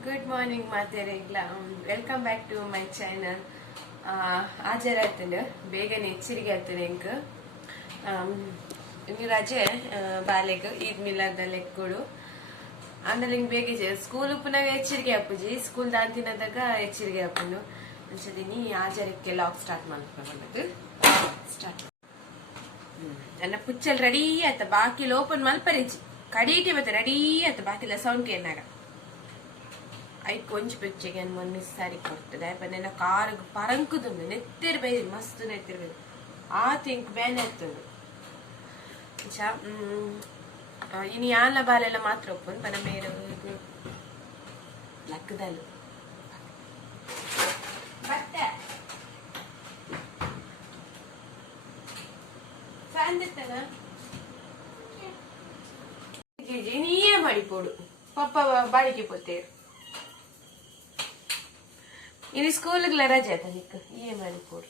Good morning, Materegla. Welcome back to my channel. ಹಾಜರಾಗ್ತೇನೆ ಬೇಗನೆ ಎಚ್ಚರಿಕೆ ಆಗ್ತದೆ ಇಂಕ ಇನ್ನು ರಜೆ ಬಾಲೆಗ್ ಈದ್ ಮಿಲಾದ್ ಲೆಕ್ಕಗಳು ಆಮೇಲೆ ಹಿಂಗೆ ಬೇಗ ಸ್ಕೂಲ್ ಪುನಃ ಎಚ್ಚರಿಕೆ ಹಾಪುಜಿ ಸ್ಕೂಲ್ ದಾಂತಿನದಾಗ ಎಚ್ಚರಿಕೆ ಹಾಕೊಂಡು ಅನ್ಸದೀನಿ ಹಾಜರಕ್ಕೆ ಲಾಗ್ ಸ್ಟಾರ್ಟ್ ಮಾಡ್ಕೊಂಡು ಸ್ಟಾರ್ಟ್ ನನ್ನ ಪುಚ್ಚಲ್ ರೆಡಿ ಆಯ್ತ ಬಾಕಿಲ್ ಓಪನ್ ಮಲ್ಪರಿಜಿ ಕಡೀಟಿ ಮತ್ತೆ ರೆಡಿ ಆಯ್ತ ಬಾಕಿಲ ಸೌಂಡ್ ಕೇನಾಗ ಐ ಕೊಂಚ ಬೆಚ್ಚಗೆ ಮೊನ್ನೆ ಸಾರಿ ಕೊಡ್ತದೆ ನನ್ನ ಕಾರ್ ಪರಂಕುದುಂಡು ನೆತ್ತಿರ್ಬೇಕು ಮಸ್ತ್ ನೆತ್ತಿರ್ಬೇಕು ಆ ತಿಂಕ್ ಬೇನೆ ಇರ್ತದೆ ಇನ್ನು ಯಾಲ ಬಾಲೆಲ್ಲ ಮಾತ್ರ ಒಪ್ಪುಂಡು ಪನ ಮೇರೆ ಲಕ್ಕದಲ್ಲು ಬಟ್ಟೆ ಫ್ಯಾನ್ ಇತ್ತಲ್ಲ ನೀಯೇ ಮಾಡಿಕೊಡು ಪಪ್ಪ ಬಾಳಿಕೆ ಪೋತೇರು ಇನ್ನು ಸ್ಕೂಲ್ಗೆಲ್ಲ ರಜೆ ಆಯ್ತಾ ನಿಕ್ಕ ಏನ್ ಮಾಡಿಕೊಡು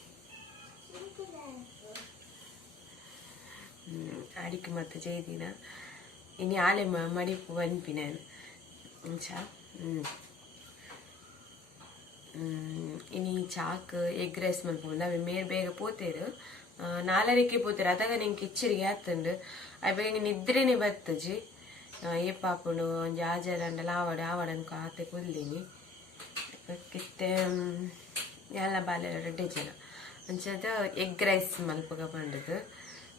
ಅಡಿಕೆ ಮತ್ತೆ ಜೈದಿನ ಇನ್ನು ಆಲೆ ಮಡಿಪು ಬನ್ಪಿ ನಾನು ಇನ್ನು ಚಾಕ್ ಎಗ್ ರೈಸ್ ಮಲ್ಪು ನಾವೇ ಮೇರ್ ಬೇಗ ಪೋತೇರು 4:30ಕ್ಕೆ ಪೋತೇರು ಅದಾಗ ನಿಂಗೆ ಕಿಚ್ಚರಿಗೆ ಆತಂಡು ಅವ್ ಬೇಗ ನಿದ್ರೆನೆ ಬತ್ತಜಿ ಏ ಪಾಪುಂಡು ಒಂಜಿ ಹಾಜರಂಡಲ್ಲ ಆವಡನ್ಕ ಆತೆ ಕುಲ್ದೀನಿ ಕಿತ್ತೆ ಎಲ್ಲ ಬಾಲೆ ರೆಡ್ಡೆ ಜನ ಅಂಚದ ಎಗ್ ರೈಸ್ ಮಲ್ಪಗ ಬಂಡದು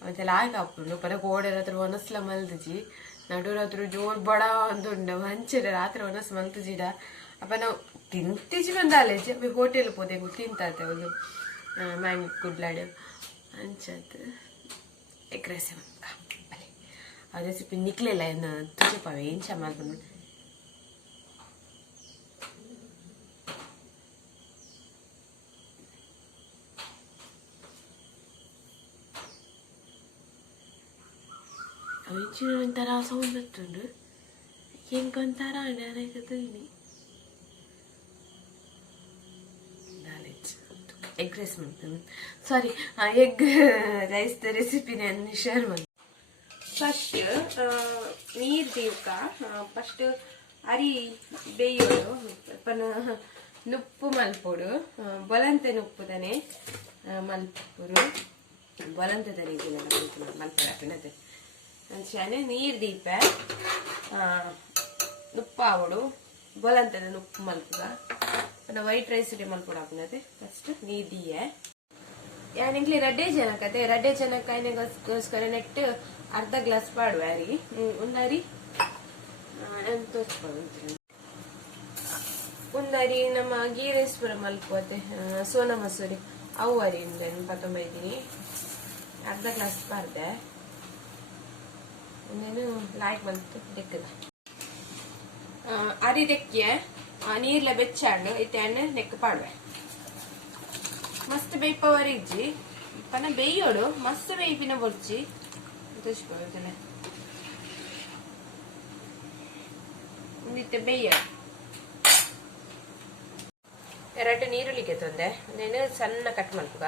ಮತ್ತೆ ಲಾಯ್ಕ್ ಹಾಕೊಂಡು ಪರ ಗೋಡೆ ರಾತ್ರಿ ಒನಸ್ಲ ಮಲ್ದಜಿ ನಡು ರಾತ್ರಿ ಜೋರ್ ಬಡ ಅಂದುಂಡ ಮಂಚಿರ ರಾತ್ರಿ ಒನಸ್ ಮಲ್ತಜಿಡ ಅಪ್ಪ ನಾವು ತಿಂತಿಜಿ ಬಂದಾಲೇಜಿ ಅಪ್ಪ ಹೋಟೆಲ್ ಪೋದೆ ತಿಂತಾತೆ ಒಂದು ಮ್ಯಾಂಗ್ ಕುಡ್ಲಾಡು ಅಂಚದ ಎಗ್ ರೈಸ್ ಬಲೆ ಆ ರೆಸಿಪಿ ನಿಕ್ಲಿಲ್ಲ ಏನು ತುಜಪಾವೆ ಏನು ಚ ಮಾಡ್ಕೊಂಡು ಒಂಥರ ಸೌಂಡ್ ಬರ್ತುಂಡು ಹೆಂಗೊಂಥರ ini ಎಗ್ ರೈಸ್ ಮಾಡ್ತೀನಿ ಸಾರಿ ಎಗ್ ರೈಸ್ ರೆಸಿಪಿ ನಾನು ಶೇರ್ ಮಾಡಿ ಫಸ್ಟ್ ನೀರು ದೀವಕ ಫಸ್ಟ್ ಅರಿ ಬೇಯೋಡು ಪನ ನುಪ್ಪು ಮಲ್ಪೋಡು ಬೊಲಂತೆ ನುಪ್ಪುದನೆ ಮಲ್ಪುರು ಬೊಲಂತೆ ತರೀದಿಲ್ಲ ಮಲ್ಪಡದೆ ಅಂಚಾನೆ ನೀರು ದೀಪ ನುಪ್ಪಾವಡು ಬೊಲಂತದ ನುಪ್ಪು ಮಲ್ಪುಗ ವೈಟ್ ರೈಸ್ ಮಲ್ಪುಡ ಹಾಕುನದೆ ಫಸ್ಟ್ ನೀರು ದೀಯೆ ಯಾನಿಂಗ್ಲಿ ರಡ್ಡೆ ಜನಕ್ಕಾಯನೆಗೋಸ್ಕರ ನೆಟ್ಟು ಅರ್ಧ ಗ್ಲಾಸ್ ಪಾಡುವ ಅರಿ ಒಂದರಿ ತೋರಿಸ್ಬೋದು ಒಂದರಿ ನಮ್ಮ ಗೀ ರೈಸ್ ಪುರ ಮಲ್ಪುವತ್ತೆ ಸೋನಾ ಮಸೂರಿ ಅವು ಅರಿ ಪತ್ತೊಂಬೈದಿನಿ ಅರ್ಧ ಗ್ಲಾಸ್ ಪಾರ್ದೆ నేను లాయక్ ಬಂತು ದೆಕ್ಕದ ಅರಿ ದೆಕ್ಕೆ ನೀರ್ಲ ಬೆಚ್ಚಾಂಡು ಇತ್ತಣ್ಣೆ ನೆಕ್ಕ ಪಾಡುವೆ ಮಸ್ತ್ ಬೇಯ್ಪವರಿ ಇಜ್ಜಿ ಪನ ಬೇಯೋಡು ಮಸ್ತ್ ಬೇಯ್ಪಿನ ಬೊರ್ಚಿ ತೋರಿಸ್ಕೊಳ್ತೇನೆ ಒಂದಿತ್ತೆ ಬೇಯ ಎರಡು ನೀರುಳ್ಳಿಗೆ ತಂದೆ నేను ಸಣ್ಣ ಕಟ್ ಮಲ್ಪುಗ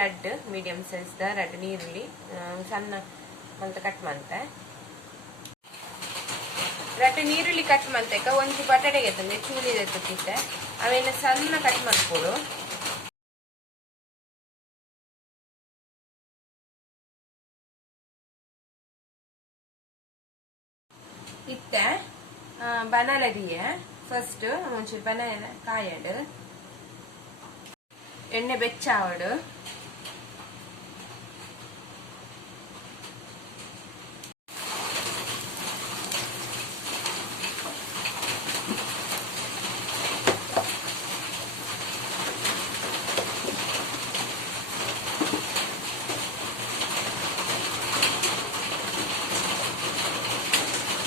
ರೆಡ್ ಮೀಡಿಯಂ ಸೈಜ್ ರೆಡ್ ನೀರುಳ್ಳಿ ಸಣ್ಣ ಮಂತ ಕಟ್ ಮಾಡ್ತೆ ರೆಡ್ ನೀರುಳ್ಳಿ ಕಟ್ ಮಾಡ್ತೇಕ ಒಂಚು ಬಟಾಟೆಗೆ ತಂದೆ ಚೂಲಿದೆ ತುಟ್ಟಿತ್ತೆ ಅವೆಲ್ಲ ಸಣ್ಣ ಕಟ್ ಮಾಡ್ಕೊಡು ಇತ್ತೆ ಬನಾಲದಿಯೆ ಫಸ್ಟ್ ಒಂಚೂರು ಬನಾನ ಕಾಯಡು ಎಣ್ಣೆ ಬೆಚ್ಚಾವಡು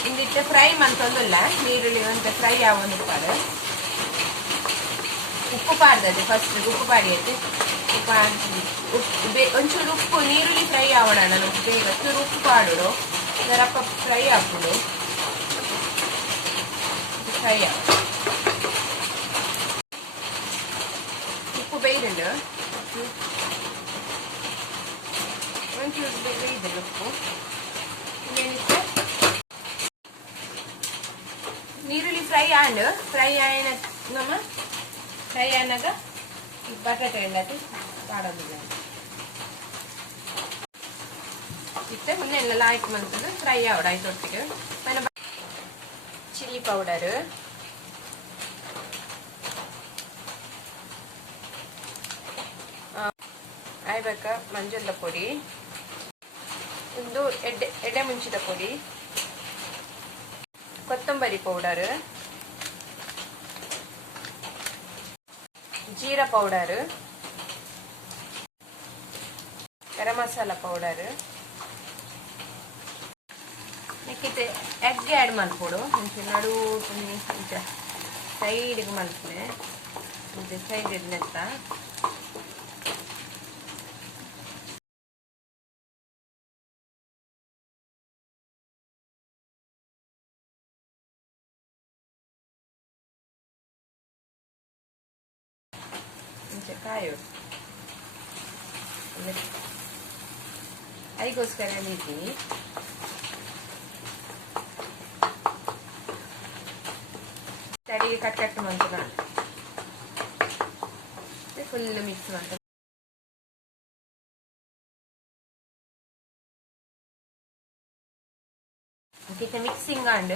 ಇಂದಿಟ್ಟು ಫ್ರೈ ಮಂತೊಂದುಲ್ಲ ನೀರುಳ್ಳಿ ಅಂತ ಫ್ರೈ ಆವೊಂದು ಪಾಡು ಉಪ್ಪು ಪಾಡ್ದದು ಫಸ್ಟ್ ಉಪ್ಪು ಪಾಡಿ ಐತಿ ಈಗ ಒಂಚೂರು ಉಪ್ಪು ನೀರುಳ್ಳಿ ಫ್ರೈ ಆವೋಣ ಉಪ್ಪು ಬೇಗ ಚೂರು ಉಪ್ಪು ಪಾಡು ಜರಪ್ಪ ಫ್ರೈ ಹಾಕ್ಬಿಡು ಫ್ರೈ ಉಪ್ಪು ಬೇಯ್ದು ಒಂಚೂರು ಬೇಯ್ದಿಲ್ಲ ಉಪ್ಪು ಇನ್ನೇನಿತ್ತು ನೀರುಳ್ಳಿ ಫ್ರೈ ಆಯ್ನ ನಮ್ಮ ಫ್ರೈ ಆನಾಗ ಬಟಾಟೆ ಎಂಡತಿ ಪಾಡೋದಿಲ್ಲ ಇತ್ತೆ ಮುನ್ನೆಲ್ಲ ಆಯ್ತು ಮಂತದ್ದು ಫ್ರೈ ಆವಡ ಆಯ್ತು ಒಟ್ಟಿಗೆ ಪೈನ ಚಿಲ್ಲಿ ಪೌಡರ್ ಆಯ್ಬೇಕ ಮಂಜುಳದ ಪೊಡಿ ಒಂದು ಎಡೆ ಮುಂಚಿದ ಪೊಡಿ ಕೊತ್ತಂಬರಿ ಪೌಡರ್ ಜೀರಾ ಪೌಡರ್ ಗರಂ ಮಸಾಲಾ ಪೌಡರ್ ನೆಕ್ಕಿತೆ ಎಗ್ ಆ್ಯಡ್ ಮಾಡ್ಕೊಡು ಮುಂಚೆ ನಡು ಸೈಡಿಗೆ ಮಲ್ಪನೆ ಮುಂಚೆ ಸೈಡ್ ಇಡ್ನೆತ್ತ ಕಾಯು ಅದಕ್ಕೋಸ್ಕರ ಹೇಳಿದ್ದೀನಿ ತಡಿಗೆ ಕಟ್ ಮಾಡ್ತು ನಾನು ಫುಲ್ ಮಿಕ್ಸ್ ಮಾಡ್ತೀನಿ ಮಿಕ್ಸಿಂಗ್ ಅಂಡ್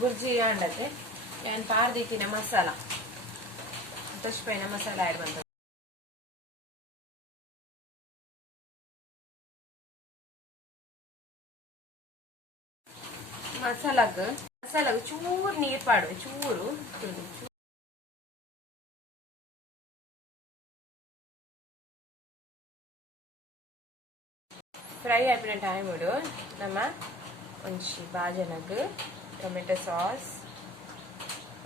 ಗುರ್ಜಿ ಅಂಡತ್ತೆ ನಾನು ಪಾರ್ದಿತ್ತಿನ ಮಸಾಲ ಪೈನ ಮಸಾಲ ಆಡ್ ಬಂದ ಮಸಾಲಾಗ ಚೂರು ನೀರ್ ಪಾಡು ಚೂರು ಫ್ರೈ ಆಪಿನ ಟೈಮ್ ಇಡು ನಮ್ಮ ಒಂಚಿ ಬಾಜನಗ್ ಟೊಮೆಟೊ ಸಾಸ್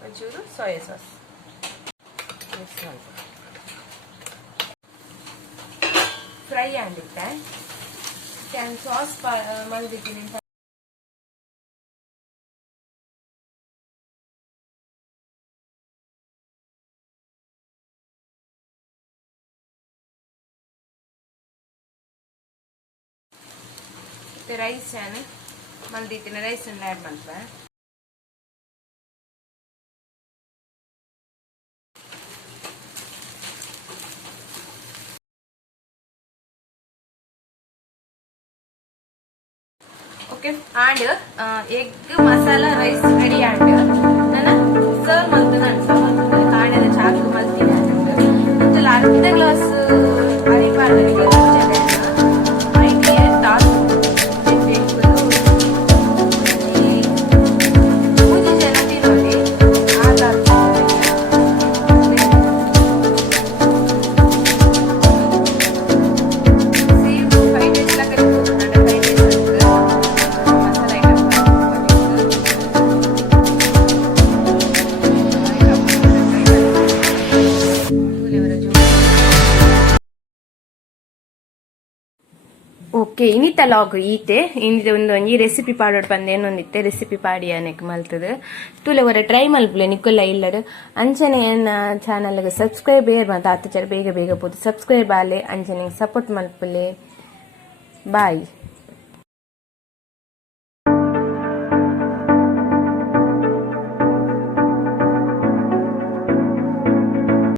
ಒಂಚೂರು ಸೋಯಾ ಸಾಸ್ ಮಿಕ್ಸ್ ಮಾಡ್ಕೊ ಫ್ರೈ ಆಗಿತ್ತೆ ಕ್ಯಾನ್ ಸಾಸ್ ಮಲ್ದಿದ್ದೀನಿ ರೈಸ್ ಮಲ್ದಿತ್ತಿನ ರೈಸ್ ಆ್ಯಡ್ ಮಾಡ್ತೇವೆ okay and egg masala rice ready and ನಾನು ಸರ್ವ್ ಮಾಡ್ತೀನಿ ಕಾಂಡದ ಚಾಕು ಮಾಡ್ತೀನಿ ಅರ್ಧ ಗ್ಲಾಸ್ ಅರಿಪಾಡಿಗೆ ಓಕೆ ಇನ್ನಿತ್ತ ಲಾಗ್ ಈತೆ ಇನ್ನಿತ ಒಂದು ಈ ರೆಸಿಪಿ ಪಾಡೋಡ್ ಬಂದ ಏನೊಂದಿತ್ತೆ ರೆಸಿಪಿ ಪಾಡಿ ಅನೆಕ್ ಮಲ್ತದ ತುಲೆ ಹೊರ ಟ್ರೈ ಮಲ್ಪುಲೆ ನಿಕ್ಕೊಲ್ಲ ಇಲ್ಲಡ್ ಅಂಚನೆ ಚಾನಲ್ಗೆ ಸಬ್ಸ್ಕ್ರೈಬ್ ಬಂತ ಆತ ಬೇಗ ಬೇಗ ಪೋದು ಸಬ್ಸ್ಕ್ರೈಬ್ ಆಲೆ ಅಂಚನೆ ಸಪೋರ್ಟ್ ಮಲ್ಪುಲೆ ಬಾಯ್.